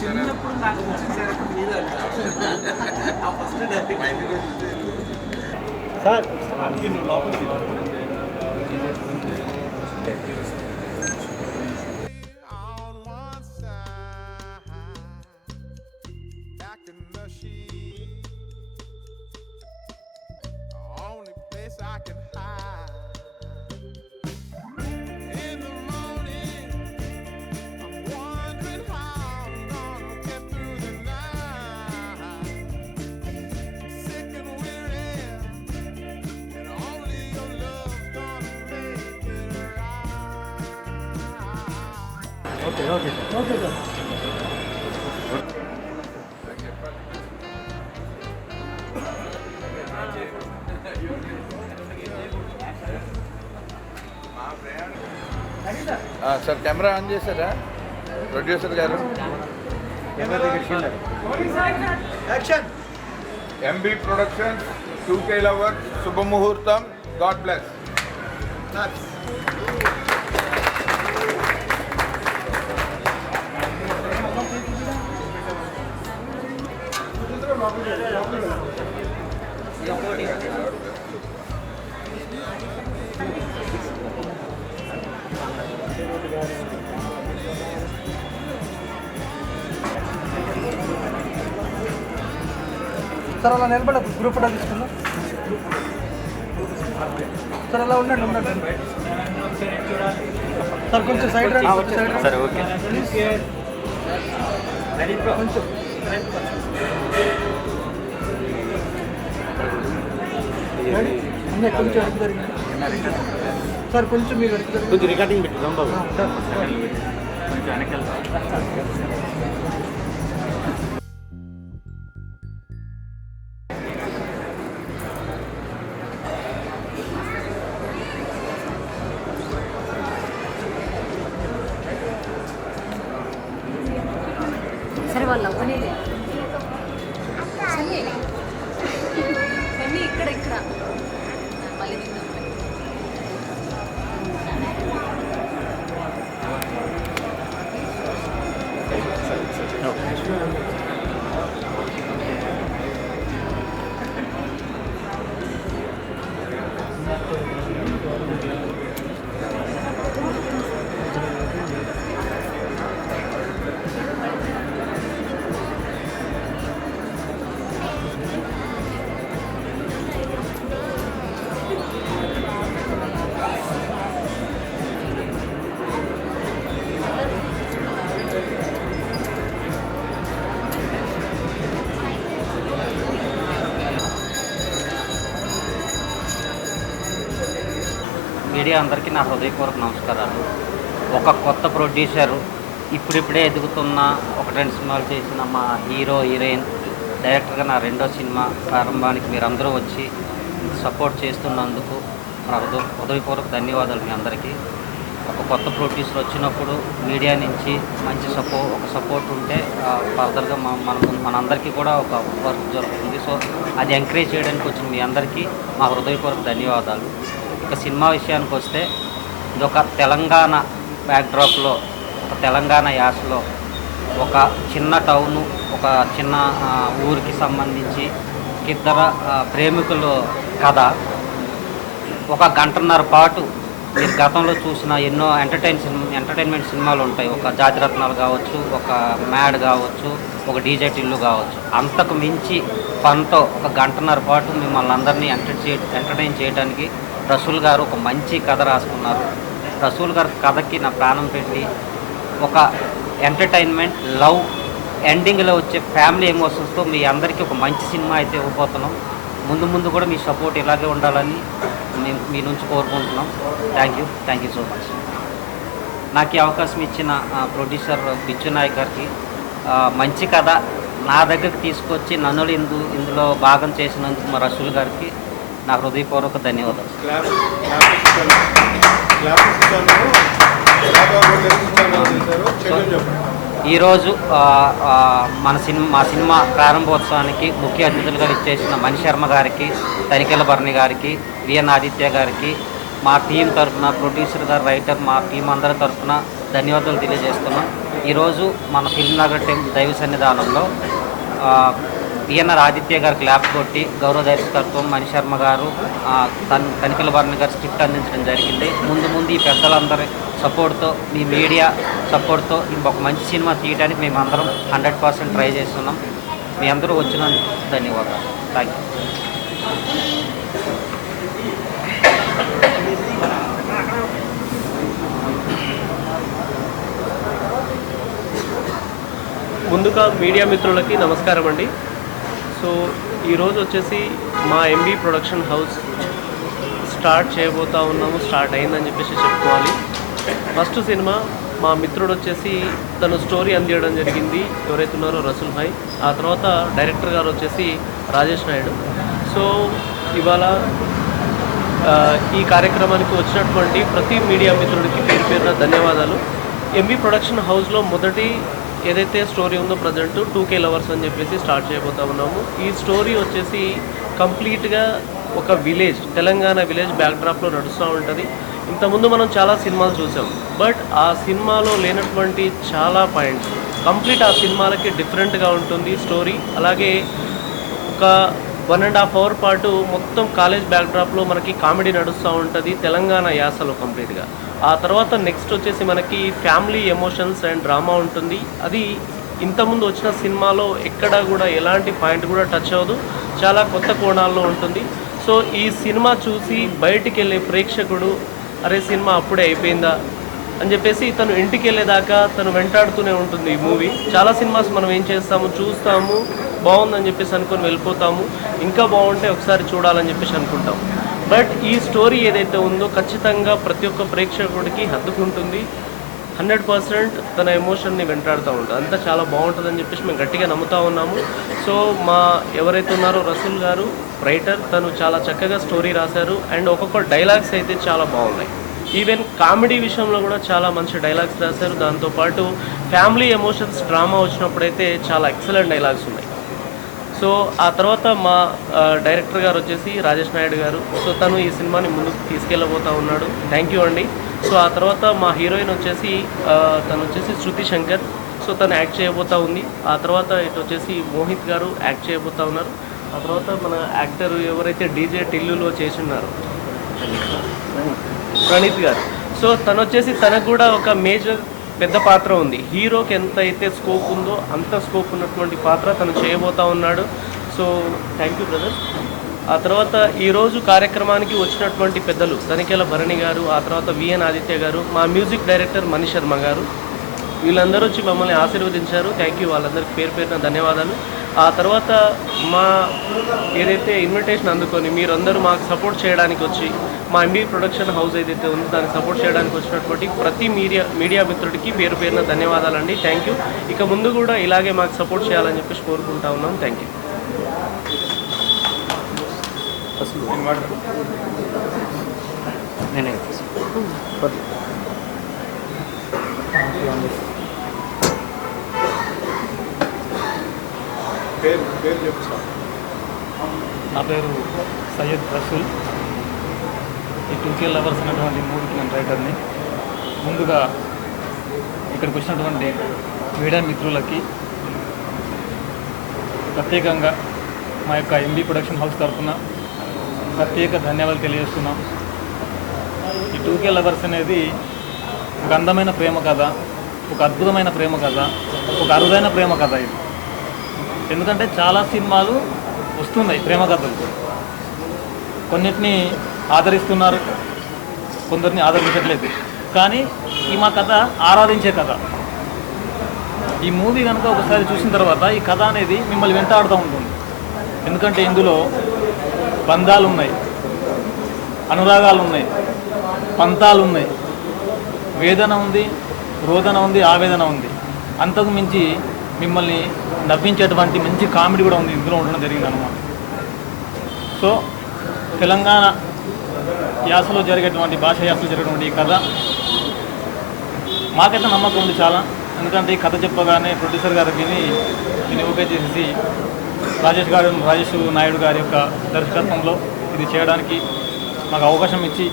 చిన్నప్పుడు నాకు sir okay okay sir okay sir sir camera on చేశారా ప్రొడ్యూసర్ గారు? ఎంబీ ప్రొడక్షన్స్ 2K లవర్స్ శుభముహూర్తం. God bless. సార్ అలా నిలబడ గ్రూప్ ఫోటో తీసుకున్నా సార్ అలా ఉండండి ఉండండి సార్ కొంచెం సైడ్ రండి సార్. ఓకే కొంచెం కొంచెం వెనక్కి జరిగింది సార్. కొంచెం మీరు వెనక్కి జరిగింది. కొంచెం రికార్డింగ్ పెట్టుదాం బాబు. కొంచెం వెనక్కి వెళ్తాం. సరే వాళ్ళు అవ్వనే సన్నీ ఇక్కడ ఇక్కడ మళ్ళీ మీడియా అందరికీ నా హృదయపూర్వక నమస్కారాలు. ఒక కొత్త ప్రొడ్యూసరు ఇప్పుడిప్పుడే ఎదుగుతున్న 1-2 సినిమాలు చేసిన మా హీరో హీరోయిన్ డైరెక్టర్గా నా రెండో సినిమా ప్రారంభానికి మీరందరూ వచ్చి సపోర్ట్ చేస్తున్నందుకు నా హృదయపూర్వక ధన్యవాదాలు మీ అందరికీ. ఒక కొత్త ప్రొడ్యూసర్ వచ్చినప్పుడు మీడియా నుంచి మంచి సపోర్ట్ ఉంటే ఫర్దర్గా మనందరికీ కూడా ఒక వర్క్ జరుగుతుంది. సో అది ఎంకరేజ్ చేయడానికి వచ్చిన మీ అందరికీ మా హృదయపూర్వక ధన్యవాదాలు. ఒక సినిమా విషయానికి వస్తే ఇదొక తెలంగాణ బ్యాక్డ్రాప్లో, ఒక తెలంగాణ యాసలో, ఒక చిన్న టౌను, ఒక చిన్న ఊరికి సంబంధించి ఇద్దరు ప్రేమికుల కథ. 1 గంటన్నర పాటు మీరు గతంలో చూసిన ఎన్నో ఎంటర్టైన్మెంట్ సినిమాలు ఉంటాయి. ఒక జాతిరత్నాలు కావచ్చు, ఒక మ్యాడ్ కావచ్చు, ఒక డీజే టిల్లు కావచ్చు. అంతకు మించి పనితో 1 గంటన్నర పాటు మిమ్మల్ని అందరినీ ఎంటర్టైన్ చేయడానికి రసూల్ గారు ఒక మంచి కథ రాసుకున్నారు. రసూల్ గారి కథకి నా ప్రాణం పెట్టి ఒక ఎంటర్టైన్మెంట్, లవ్, ఎండింగ్లో వచ్చే ఫ్యామిలీ ఎమోషన్స్తో మీ అందరికీ ఒక మంచి సినిమా అయితే ఇవ్వబోతున్నాం. ముందు కూడా మీ సపోర్ట్ ఇలాగే ఉండాలని మేము మీ నుంచి కోరుకుంటున్నాం. Thank you so much. నాకు ఈ అవకాశం ఇచ్చిన ప్రొడ్యూసర్ బిచ్చు నాయక్ గారికి, మంచి కథ నా దగ్గరికి తీసుకొచ్చి నన్ను ఇందులో భాగం చేసినందుకు మా రసూల్ గారికి నా హృదయపూర్వక ధన్యవాదాలు. ఈరోజు మా సినిమా ప్రారంభోత్సవానికి ముఖ్య అతిథులుగా ఇచ్చేసిన మణిశర్మ గారికి, తనికెల భరణి గారికి, విఎన్ ఆదిత్య గారికి, మా టీం తరఫున ప్రొడ్యూసర్ గారు, రైటర్, మా టీం అందరి తరఫున ధన్యవాదాలు తెలియజేస్తున్నాం. ఈరోజు మన ఫిల్మ్ నగర్ దైవ సన్నిధానంలో విఎన్ఆర్ ఆదిత్య గారికి ల్యాబ్ కొట్టి గౌరవ దర్శకత్వం మణిశర్మ గారు, తనికెల భరణి గారు స్క్రిప్ట్ అందించడం జరిగింది. ముందు ఈ పెద్దలందరి సపోర్ట్తో, మీ మీడియా సపోర్ట్తో ఒక మంచి సినిమా తీయడానికి మేము అందరం 100% ట్రై చేస్తున్నాం. మీ అందరూ వచ్చినందుకు ధన్యవాదాలు. Thank you. ముందుగా మీడియా మిత్రులకి నమస్కారం అండి. సో ఈరోజు వచ్చేసి మా ఎంబీ ప్రొడక్షన్ హౌస్ స్టార్ట్ చేయబోతా ఉన్నాము. స్టార్ట్ అయిందని చెప్పేసి చెప్పుకోవాలి. ఫస్ట్ సినిమా మా మిత్రుడు వచ్చేసి తను స్టోరీ అందించడం జరిగింది, ఎవరైతే ఉన్నారో రసూల్ భాయ్. ఆ తర్వాత డైరెక్టర్ గారు వచ్చేసి రాజేష్ నాయుడు. సో ఇవాళ ఈ కార్యక్రమానికి వచ్చినటువంటి ప్రతి మీడియా మిత్రుడికి పేరు పేరున ధన్యవాదాలు. ఎంబీ ప్రొడక్షన్ హౌస్లో మొదటి ఏదైతే స్టోరీ ఉందో ప్రజెంట్ 2K లవర్స్ అని చెప్పేసి స్టార్ట్ చేయబోతా ఉన్నాము. ఈ స్టోరీ వచ్చేసి కంప్లీట్గా ఒక విలేజ్, తెలంగాణ విలేజ్ బ్యాక్డ్రాప్లో నడుస్తూ ఉంటుంది. ఇంతకుముందు మనం చాలా సినిమాలు చూసాం, బట్ ఆ సినిమాలో లేనటువంటి చాలా పాయింట్స్ కంప్లీట్ ఆ సినిమాలకి డిఫరెంట్గా ఉంటుంది స్టోరీ. అలాగే ఒక 1.5 అవర్ పాటు మొత్తం కాలేజ్ బ్యాక్డ్రాప్లో మనకి కామెడీ నడుస్తూ ఉంటుంది తెలంగాణ యాసలో కంప్లీట్గా. ఆ తర్వాత నెక్స్ట్ వచ్చేసి మనకి ఫ్యామిలీ ఎమోషన్స్ అండ్ డ్రామా ఉంటుంది. అది ఇంతకుముందు వచ్చిన సినిమాలో ఎక్కడ కూడా ఎలాంటి పాయింట్ కూడా టచ్ అవ్వదు, చాలా కొత్త కోణాల్లో ఉంటుంది. సో ఈ సినిమా చూసి బయటికి వెళ్ళే ప్రేక్షకుడు అరే సినిమా అప్పుడే అయిపోయిందా అని చెప్పేసి తను ఇంటికి వెళ్ళేదాకా తను వెంటాడుతూనే ఉంటుంది ఈ మూవీ. చాలా సినిమాస్ మనం ఏం చేస్తాము, చూస్తాము, బాగుందని చెప్పేసి అనుకొని వెళ్ళిపోతాము, ఇంకా బాగుంటే ఒకసారి చూడాలని చెప్పేసి అనుకుంటాము. బట్ ఈ స్టోరీ ఏదైతే ఉందో ఖచ్చితంగా ప్రతి ఒక్క ప్రేక్షకుడికి హత్తుకుంటుంది. 100% తన ఎమోషన్ని వెంటాడుతూ ఉంటుంది. అంతా చాలా బాగుంటుందని చెప్పేసి మేము గట్టిగా నమ్ముతూ ఉన్నాము. సో మా ఎవరైతే ఉన్నారో రసూల్ గారు రైటర్, తను చాలా చక్కగా స్టోరీ రాశారు. అండ్ ఒక్కొక్క డైలాగ్స్ అయితే చాలా బాగున్నాయి. ఈవెన్ కామెడీ విషయంలో కూడా చాలా మంచి డైలాగ్స్ రాశారు. దాంతోపాటు ఫ్యామిలీ ఎమోషన్స్ డ్రామా వచ్చినప్పుడైతే చాలా ఎక్సలెంట్ డైలాగ్స్ ఉన్నాయి. సో ఆ తర్వాత మా డైరెక్టర్ గారు వచ్చేసి రాజేష్ నాయుడు గారు. సో తను ఈ సినిమాని ముందుకు తీసుకెళ్ళబోతూ ఉన్నాడు. థ్యాంక్ యూ అండి. సో ఆ తర్వాత మా హీరోయిన్ వచ్చేసి తను వచ్చేసి శృతి శంకర్. సో తను యాక్ట్ చేయబోతూ ఉంది. ఆ తర్వాత ఇటు వచ్చేసి మోహిత్ గారు యాక్ట్ చేయబోతూ ఉన్నారు. ఆ తర్వాత మన యాక్టర్ ఎవరైతే డీజే టిల్లులో చేసి ఉన్నారో ప్రణీత్ గారు. సో తను వచ్చేసి తనకు కూడా ఒక మేజర్ పెద్ద పాత్ర ఉంది. హీరోకి ఎంత అయితే స్కోప్ ఉందో అంత స్కోప్ ఉన్నటువంటి పాత్ర తను చేయబోతూ ఉన్నాడు. So thank you brother. ఆ తర్వాత ఈరోజు కార్యక్రమానికి వచ్చినటువంటి పెద్దలు తనికెల భరణి గారు, ఆ తర్వాత విఎన్ ఆదిత్య గారు, మా మ్యూజిక్ డైరెక్టర్ మణిశర్మ గారు, వీళ్ళందరూ వచ్చి మమ్మల్ని ఆశీర్వదించారు. థ్యాంక్ యూ, వాళ్ళందరికీ పేరు పేరున ధన్యవాదాలు. ఆ తర్వాత మా ఏదైతే ఇన్విటేషన్ అందుకొని మీరందరూ మాకు సపోర్ట్ చేయడానికి వచ్చి మా ఎంబీ ప్రొడక్షన్ హౌస్ ఏదైతే ఉందో దానికి సపోర్ట్ చేయడానికి వచ్చినటువంటి ప్రతి మీడియా మిత్రుడికి పేరు పేరున ధన్యవాదాలండి. Thank you. ఇక ముందు కూడా ఇలాగే మాకు సపోర్ట్ చేయాలని చెప్పేసి కోరుకుంటా ఉన్నాం. Thank you. నేనే నా పేరు సయ్యద్ రసూల్. ఈ 2K లవర్స్ అనేటువంటి మూవీకి నేను రైటర్ని. ముందుగా ఇక్కడికి వచ్చినటువంటి మీడియా మిత్రులకి ప్రత్యేకంగా మా యొక్క ఎంబీ ప్రొడక్షన్ హౌస్ తరఫున ప్రత్యేక ధన్యవాదాలు తెలియజేస్తున్నాం. ఈ 2K లవర్స్ అనేది ఒక అందమైన ప్రేమ కథ, ఒక అద్భుతమైన ప్రేమ కథ, ఒక అరుదైన ప్రేమ కథ ఇది. ఎందుకంటే చాలా సినిమాలు వస్తున్నాయి ప్రేమ కథలు, కొన్నిటిని ఆదరిస్తున్నారు, కొందరిని ఆదరించట్లేదు. కానీ ఈ మా కథ ఆరాధించే కథ. ఈ మూవీ కనుక ఒకసారి చూసిన తర్వాత ఈ కథ అనేది మిమ్మల్ని వెంటాడుతూ ఉంటుంది. ఎందుకంటే ఇందులో బంధాలు ఉన్నాయి, అనురాగాలు ఉన్నాయి, పంతాలు ఉన్నాయి, వేదన ఉంది, రోదన ఉంది, ఆవేదన ఉంది. అంతకు మించి మిమ్మల్ని నవ్వించేటువంటి మంచి కామెడీ కూడా ఉంది ఇందులో ఉండడం జరిగింది అన్నమాట. సో తెలంగాణ యాసలో జరిగేటువంటి భాష యాసలో జరిగేటువంటి ఈ కథ మాకైతే నమ్మకం ఉంది చాలా. ఎందుకంటే ఈ కథ చెప్పగానే ప్రొడ్యూసర్ గారు దీన్ని ఓకే చేసేసి రాజేష్ నాయుడు గారి యొక్క దర్శకత్వంలో ఇది చేయడానికి నాకు అవకాశం ఇచ్చి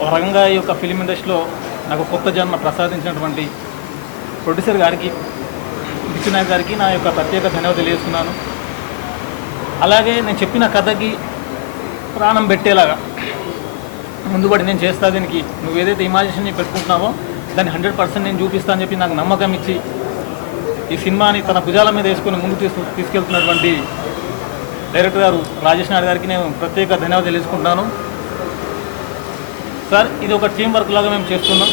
ఒక రకంగా ఈ యొక్క ఫిలిం ఇండస్ట్రీలో నాకు కొత్త జన్మ ప్రసాదించినటువంటి ప్రొడ్యూసర్ గారికి నాయక్ గారికి నా యొక్క ప్రత్యేక ధన్యవాదాలు తెలియజేస్తున్నాను. అలాగే నేను చెప్పిన కథకి ప్రాణం పెట్టేలాగా ముందుబడి నేను చేస్తా, దీనికి నువ్వు ఏదైతే ఇమాజినేషన్ పెట్టుకుంటున్నావో దాన్ని 100% నేను చూపిస్తా అని చెప్పి నాకు నమ్మకం ఇచ్చి ఈ సినిమాని తన భుజాల మీద వేసుకొని ముందుకు తీసుకెళ్తున్నటువంటి డైరెక్టర్ గారు రాజేష్ నాయుడు గారికి నేను ప్రత్యేక ధన్యవాదాలు తెలియజేసుకుంటున్నాను. సార్, ఇది ఒక టీం వర్క్ లాగా మేము చేస్తున్నాం.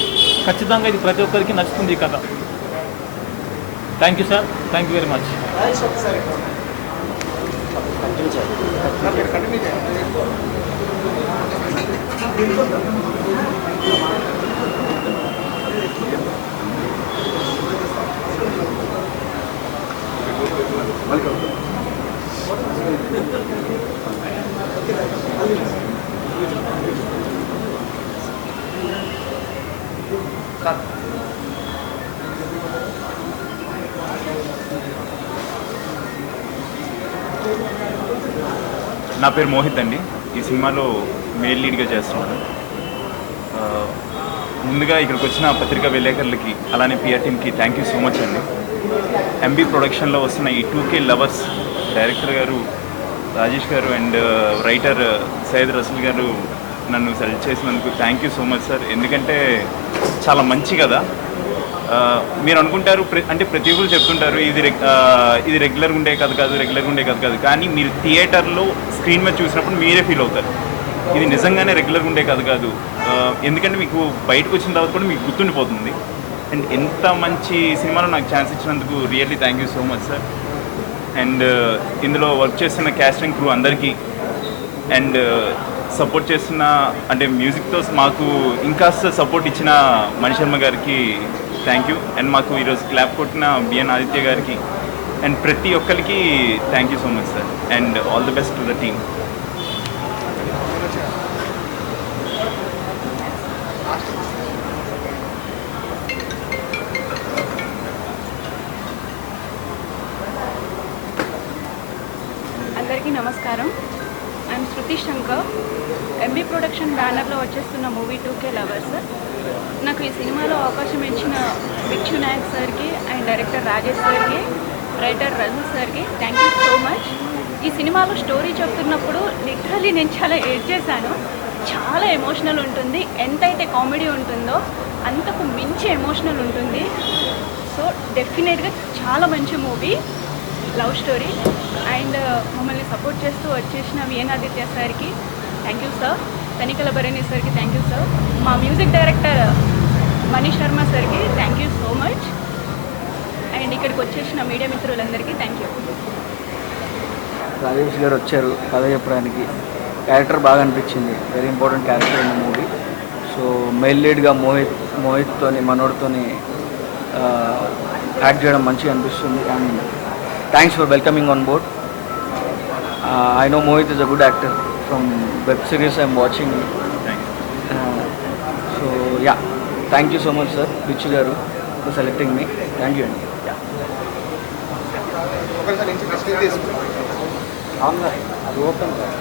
ఖచ్చితంగా ఇది ప్రతి ఒక్కరికి నచ్చుతుంది ఈ కథ. Thank you sir, thank you very much. నా పేరు మోహిత్ అండి. ఈ సినిమాలో మేల్ లీడ్గా చేస్తున్నాను. ముందుగా ఇక్కడికి వచ్చిన పత్రికా విలేకరులకి అలానే పిఆర్ టీమ్కి థ్యాంక్ యూ సో మచ్ అండి. ఎంబీ ప్రొడక్షన్లో వస్తున్న ఈ 2K లవర్స్ డైరెక్టర్ గారు రాజేష్ గారు అండ్ రైటర్ సయ్యద్ రసూల్ గారు నన్ను సెలెక్ట్ చేసినందుకు thank you so much sir. ఎందుకంటే చాలా మంచి కదా. మీరు అనుకుంటారు అంటే ప్రతి ఒక్కరు చెప్తుంటారు ఇది రెగ్యులర్గా ఉండే కథ కాదు, కానీ మీరు థియేటర్లో స్క్రీన్ మీద చూసినప్పుడు మీరే ఫీల్ అవుతారు ఇది నిజంగానే రెగ్యులర్గా ఉండే కథ కాదు. ఎందుకంటే మీకు బయటకు వచ్చిన తర్వాత కూడా మీకు గుర్తుండిపోతుంది. అండ్ ఎంత మంచి సినిమాలో నాకు ఛాన్స్ ఇచ్చినందుకు really thank you so much sir. And ఇందులో వర్క్ చేస్తున్న క్యాస్ట్ అండ్ క్రూ అందరికీ అండ్ సపోర్ట్ చేస్తున్న అంటే మ్యూజిక్తో మాకు ఇంకాస్త సపోర్ట్ ఇచ్చిన మణిశర్మ గారికి థ్యాంక్ యూ. అండ్ మాకు ఈరోజు క్లాప్ కొట్టిన బిఎన్ ఆదిత్య గారికి అండ్ ప్రతి ఒక్కరికి thank you so much sir. And all the best to the team. అందరికీ నమస్కారం. I'm Shruti Shankar. MB production బ్యానర్లో వచ్చేస్తున్న మూవీ 2K లవర్స్. నాకు ఈ సినిమాలో అవకాశం ఇచ్చిన బిక్షు నాయక్ సార్కి అండ్ డైరెక్టర్ రాజేష్ సార్కి, రైటర్ రజల్ సార్కి థ్యాంక్ యూ సో మచ్. ఈ సినిమాలో స్టోరీ చెప్తున్నప్పుడు లిటరల్లీ నేను చాలా ఏడ్ చేశాను. చాలా ఎమోషనల్ ఉంటుంది. ఎంతైతే కామెడీ ఉంటుందో అంతకు మించి ఎమోషనల్ ఉంటుంది. సో డెఫినెట్గా చాలా మంచి మూవీ, లవ్ స్టోరీ. అండ్ మమ్మల్ని సపోర్ట్ చేస్తూ వచ్చేసిన విఎన్ ఆదిత్య సార్కి thank you sir. Tanikella Bharani సార్కి థ్యాంక్ యూ సార్. మా మ్యూజిక్ డైరెక్టర్ మనీష్ శర్మ సార్కి thank you so much. And ఇక్కడికి వచ్చేసిన మీడియా మిత్రులందరికీ థ్యాంక్ యూ. రాజేష్ గారు వచ్చారు కథ చెప్పడానికి. క్యారెక్టర్ బాగా అనిపించింది. Very important character in the movie. So male లీడ్గా మోహిత్తోని మనోడితోని యాక్ట్ చేయడం మంచిగా అనిపిస్తుంది. And thanks for welcoming on board. I know Mohit is a good actor from web series I'm watching. So yeah, thank you so much sir Bichchu గారు for selecting me. Thank you అండి. అవునా, అది ఓపెన్ సార్.